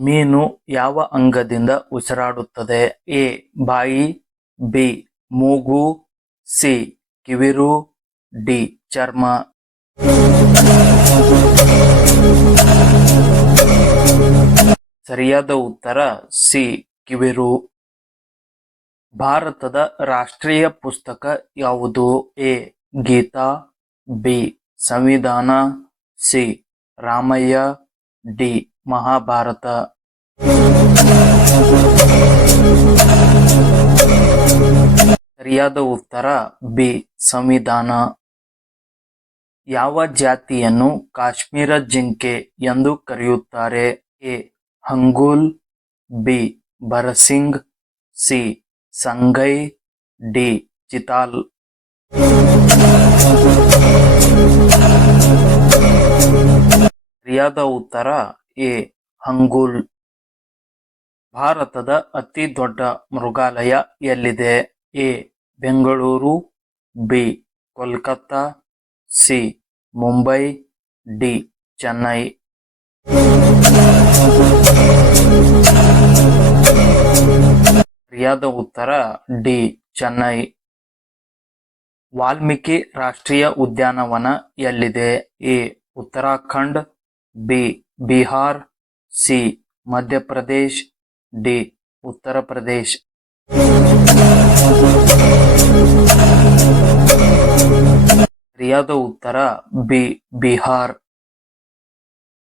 ಮೀನು ಯಾವ ಅಂಗದಿಂದ ಉಸಿರಾಡುತ್ತದೆ? ಎ. ಬಾಯಿ, ಬಿ. ಮೂಗು, ಸಿ. ಕಿವಿರು, ಡಿ. ಚರ್ಮ. ಸರಿಯಾದ ಉತ್ತರ ಸಿ. ಕಿವಿರು. ಭಾರತದ ರಾಷ್ಟ್ರೀಯ ಪುಸ್ತಕ ಯಾವುದು? ಎ. ಗೀತಾ, ಬಿ. ಸಂವಿಧಾನ, ಸಿ. ರಾಮಾಯಣ, ಡಿ. ಮಹಾಭಾರತ. ಸರಿಯಾದ ಉತ್ತರ ಬಿ. ಸಂವಿಧಾನ. ಯಾವ ಜಾತಿಯನ್ನು ಕಾಶ್ಮೀರ ಜಿಂಕೆ ಎಂದು ಕರೆಯುತ್ತಾರೆ? A. Hangul, B. ಬರಸಿಂಗ್, C. Sangai, D. Chital. ಸರಿಯಾದ ಉತ್ತರ ಎ. ಹಂಗೂಲ್. ಭಾರತದ ಅತಿ ದೊಡ್ಡ ಮೃಗಾಲಯ ಎಲ್ಲಿದೆ? A. Bengaluru, B. Kolkata, C. Mumbai, D. Chennai. ಸರಿಯಾದ ಉತ್ತರ ಡಿ. ಚೆನ್ನೈ. ವಾಲ್ಮೀಕಿ ರಾಷ್ಟ್ರೀಯ ಉದ್ಯಾನವನ ಎಲ್ಲಿದೆ? A. Uttarakhand, B. Bihar, C. Madhya Pradesh, D. Uttar Pradesh. ಸರಿಯಾದ ಉತ್ತರ ಬಿ. ಬಿಹಾರ್.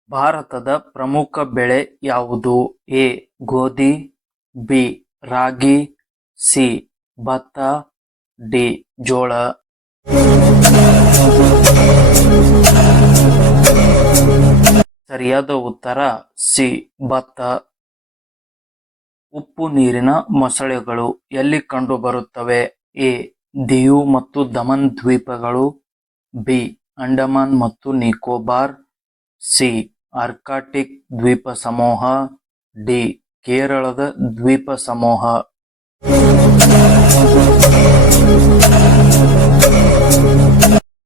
ಭಾರತದ ಪ್ರಮುಖ ಬೆಳೆ ಯಾವುದು? ಎ. ಗೋಧಿ, ಬಿ. ರಾಗಿ, ಸಿ. ಭತ್ತ, ಡಿ. ಜೋಳ. ಸರಿಯಾದ ಉತ್ತರ ಸಿ. ಭತ್ತ. ಉಪ್ಪು ನೀರಿನ ಮೊಸಳೆಗಳು ಎಲ್ಲಿ ಕಂಡುಬರುತ್ತವೆ? ಎ. ದಿಯು ಮತ್ತು ದಮನ್ ದ್ವೀಪಗಳು, ಬಿ. ಅಂಡಮಾನ್ ಮತ್ತು ನಿಕೋಬಾರ್, ಸಿ. ಆರ್ಕಾಟಿಕ್ ದ್ವೀಪ ಸಮೂಹ, ಡಿ. ಕೇರಳದ ದ್ವೀಪ ಸಮೂಹ.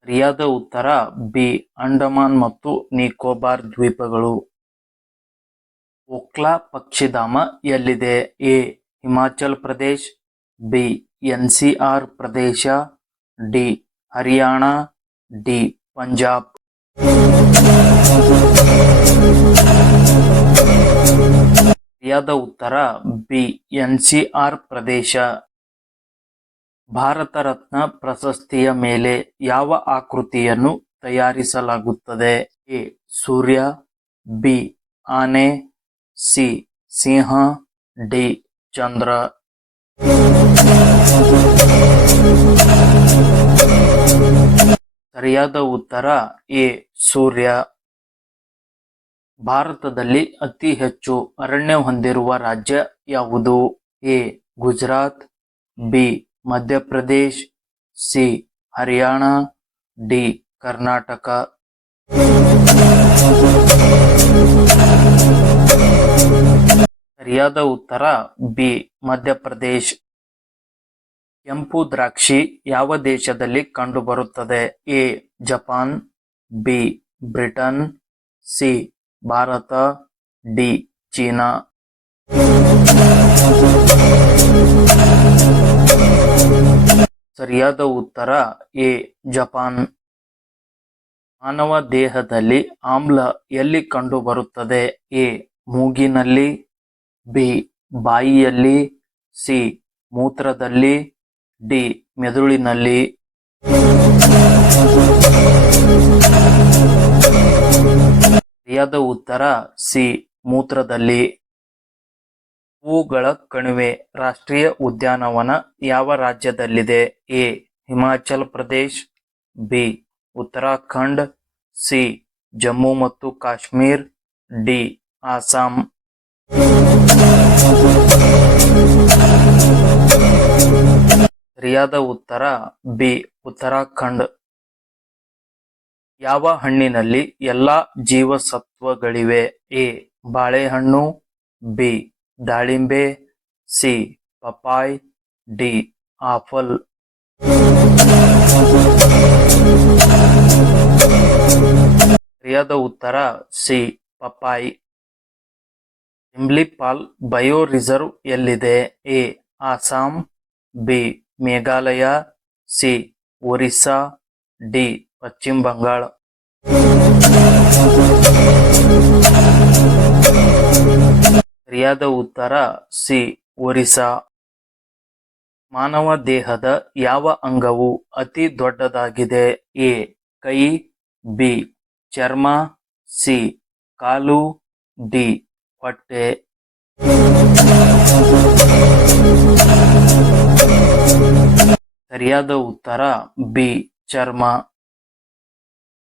ಸರಿಯಾದ ಉತ್ತರ ಬಿ. ಅಂಡಮಾನ್ ಮತ್ತು ನಿಕೋಬಾರ್ ದ್ವೀಪಗಳು. ಓಕ್ಲಾ ಪಕ್ಷಿಧಾಮ ಎಲ್ಲಿದೆ? A. Himachal Pradesh, B. NCR Pradesh, D. Haryana, D. Punjab. ಸರಿಯಾದ ಉತ್ತರ ಬಿ. NCR ಪ್ರದೇಶ. ಭಾರತ ರತ್ನ ಪ್ರಶಸ್ತಿಯ ಮೇಲೆ ಯಾವ ಆಕೃತಿಯನ್ನು ತಯಾರಿಸಲಾಗುತ್ತದೆ? ಎ. Surya, B. ಆನೆ, ಸಿ. ಸಿಂಹ, ಡಿ. ಚಂದ್ರ. ಸರಿಯಾದ ಉತ್ತರ ಎ. ಸೂರ್ಯ. ಭಾರತದಲ್ಲಿ ಅತಿ ಹೆಚ್ಚು ಅರಣ್ಯ ಹೊಂದಿರುವ ರಾಜ್ಯ ಯಾವುದು? A. Gujarat, B. Madhya Pradesh, C. Haryana, D. Karnataka. ಸರಿಯಾದ ಉತ್ತರ ಬಿ. ಮಧ್ಯಪ್ರದೇಶ್. ಕೆಂಪು ದ್ರಾಕ್ಷಿ ಯಾವ ದೇಶದಲ್ಲಿ ಕಂಡುಬರುತ್ತದೆ? A. Japan, B. Britain, C. Bharat, D. China. ಸರಿಯಾದ ಉತ್ತರ ಎ. ಜಪಾನ್. ಮಾನವ ದೇಹದಲ್ಲಿ ಆಮ್ಲ ಎಲ್ಲಿ ಕಂಡುಬರುತ್ತದೆ? ಎ. ಮೂಗಿನಲ್ಲಿ, ಬಿ. ಬಾಯಿಯಲ್ಲಿ, ಸಿ. ಮೂತ್ರದಲ್ಲಿ, ಡಿ. ಮೆದುಳಿನಲ್ಲಿ. ಸರಿಯಾದ ಉತ್ತರ ಸಿ. ಮೂತ್ರದಲ್ಲಿ. ಹೂಗಳ ಕಣಿವೆ ರಾಷ್ಟ್ರೀಯ ಉದ್ಯಾನವನ ಯಾವ ರಾಜ್ಯದಲ್ಲಿದೆ? A. Himachal Pradesh, B. Uttarakhand, C. Jammu ಮತ್ತು ಕಾಶ್ಮೀರ್, ಡಿ. ಆಸಾಂ. ಸರಿಯಾದ ಉತ್ತರ ಬಿ. ಉತ್ತರಾಖಂಡ್. ಯಾವ ಹಣ್ಣಿನಲ್ಲಿ ಎಲ್ಲಾ ಜೀವಸತ್ವಗಳಿವೆ? ಎ. ಬಾಳೆಹಣ್ಣು, ಬಿ. ದಾಳಿಂಬೆ, ಸಿ. ಪಪಾಯ್, ಡಿ. ಆಪಲ್. ಸರಿಯಾದ ಉತ್ತರ ಸಿ. ಪಪಾಯ್. ಸಿಮ್ಲಿಪಾಲ್ ಬಯೋ ರಿಸರ್ವ್ ಎಲ್ಲಿದೆ? A. Assam, B. Meghalaya, C. Orissa, D. ಪಶ್ಚಿಮ ಬಂಗಾಳ. ಸರಿಯಾದ ಉತ್ತರ ಸಿ. ಒರಿಸ್ಸಾ. ಮಾನವ ದೇಹದ ಯಾವ ಅಂಗವು ಅತಿ ದೊಡ್ಡದಾಗಿದೆ? ಎ. ಕೈ, ಬಿ. ಚರ್ಮ, ಸಿ. ಕಾಲು, ಡಿ. ಹೊಟ್ಟೆ. ಸರಿಯಾದ ಉತ್ತರ ಬಿ. ಚರ್ಮ.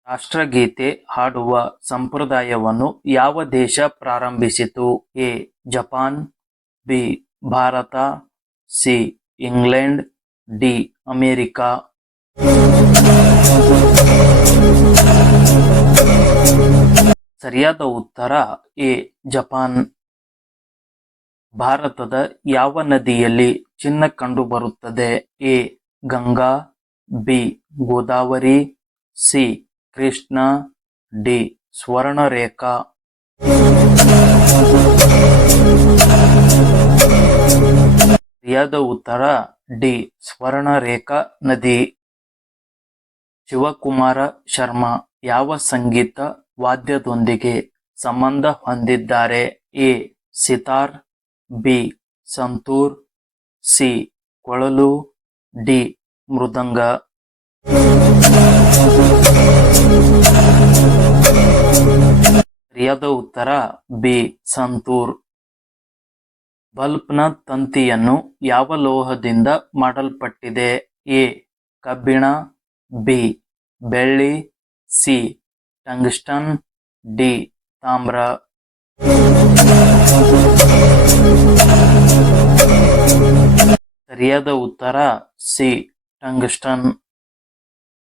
ರಾಷ್ಟ್ರಗೀತೆ ಹಾಡುವ ಸಂಪ್ರದಾಯವನ್ನು ಯಾವ ದೇಶ ಪ್ರಾರಂಭಿಸಿತು? A. Japan, B. Bharat, C. England, D. America. ಸರಿಯಾದ ಉತ್ತರ ಎ. ಜಪಾನ್. ಭಾರತದ ಯಾವ ನದಿಯಲ್ಲಿ ಚಿನ್ನ ಕಂಡುಬರುತ್ತದೆ? A. Ganga, B. Godavari, C. Krishna, D. Swarnarekha. ಸರಿಯಾದ ಉತ್ತರ ಡಿ. ಸ್ವರ್ಣರೇಖಾ ನದಿ. ಶಿವಕುಮಾರ ಶರ್ಮಾ ಯಾವ ಸಂಗೀತ ವಾದ್ಯದೊಂದಿಗೆ ಸಂಬಂಧ ಹೊಂದಿದ್ದಾರೆ? A. Sitar, B. Santoor, C. ಕೊಳಲು, ಡಿ. ಮೃದಂಗ. ಸರಿಯಾದ ಉತ್ತರ ಬಿ. ಸಂತೂರ್. ಬಲ್ಬ್ನ ತಂತಿಯನ್ನು ಯಾವ ಲೋಹದಿಂದ ಮಾಡಲ್ಪಟ್ಟಿದೆ? ಎ. ಕಬ್ಬಿಣ, ಬಿ. ಬೆಳ್ಳಿ, ಸಿ. Tungsten, D. ತಾಮ್ರ. ಸರಿಯಾದ ಉತ್ತರ ಸಿ. ಟಂಗ್ಸ್ಟನ್.